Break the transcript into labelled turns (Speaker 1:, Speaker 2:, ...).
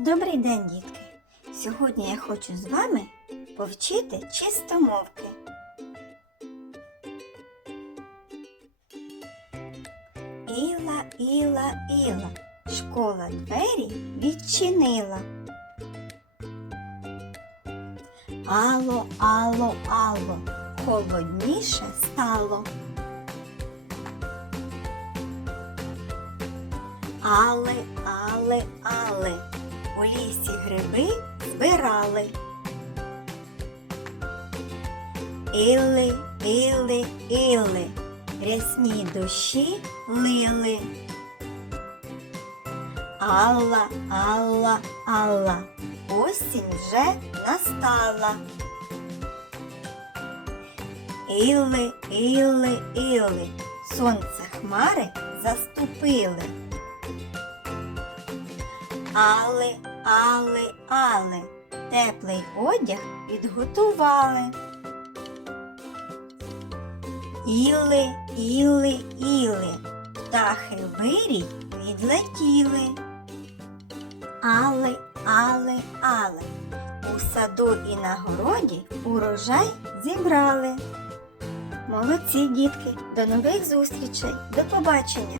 Speaker 1: Добрий день, дітки! Сьогодні я хочу з вами повчити чистомовки. Іла, іла, іла, школа двері відчинила. Ало, ало, ало, холодніше стало. Але, але, але, у лісі гриби збирали. Іли, іли, іли, рясні дощі лили. Алла, Алла, Алла, осінь вже настала. Іли, іли, іли, сонце хмари заступили. Але, але, але, теплий одяг підготували. Іли, іли, іли, птахи вирій відлетіли. Але, але, але, у саду і на городі урожай зібрали. Молодці, дітки, до нових зустрічей, до побачення!